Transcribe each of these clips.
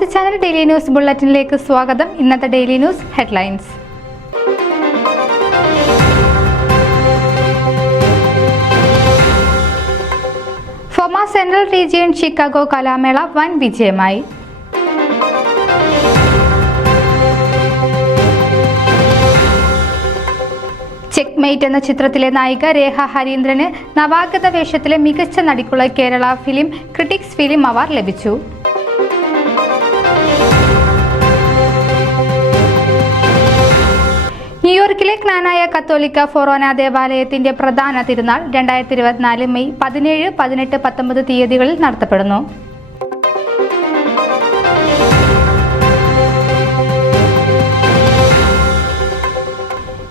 പ്രവാസി channel daily news ബുള്ളറ്റിനിലേക്ക് സ്വാഗതം. ഇന്നത്തെ daily news headlines. FOMA central region Chicago കലാമേള വൻ വിജയമായി. ചെക്ക്മേറ്റ് എന്ന ചിത്രത്തിലെ നായിക രേഖ ഹരീന്ദ്രന് നവാഗത വേഷത്തിലെ മികച്ച നടിക്കുള്ള Kerala film critics film award ലഭിച്ചു. ന്യൂയോർക്കിലെ ക്നാനായ കത്തോലിക്ക ഫൊറോന ദേവാലയത്തിന്റെ പ്രധാന തിരുനാൾ 2024 മെയ് 17, 18, 19 തീയതികളിൽ നടത്തപ്പെടുന്നു.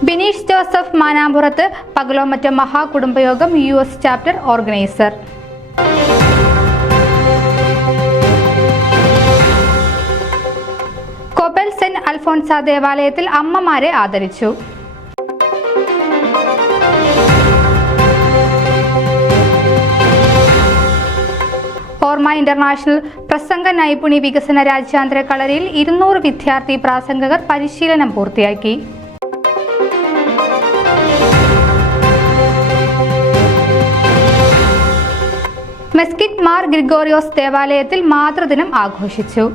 ബിനീഷ് ജോസഫ് മാനാമ്പുറത്ത് പകലോമറ്റ മഹാകുടുംബയോഗം US ചാപ്റ്റർ ഓർഗനൈസർ. കൊബൽ സെന്റ് അൽഫോൺസ ദേവാലയത്തിൽ അമ്മമാരെ ആദരിച്ചു. ഓർമ്മ ഇന്റർനാഷണൽ പ്രസംഗ നൈപുണി വികസന രാജ്യാന്തര കളരിയിൽ 200 വിദ്യാർത്ഥി പ്രാസംഗകർ പരിശീലനം പൂർത്തിയാക്കി. മെസ്കിറ്റ് മാർ ഗ്രിഗോറിയോസ് ദേവാലയത്തിൽ മാതൃദിനം ആഘോഷിച്ചു.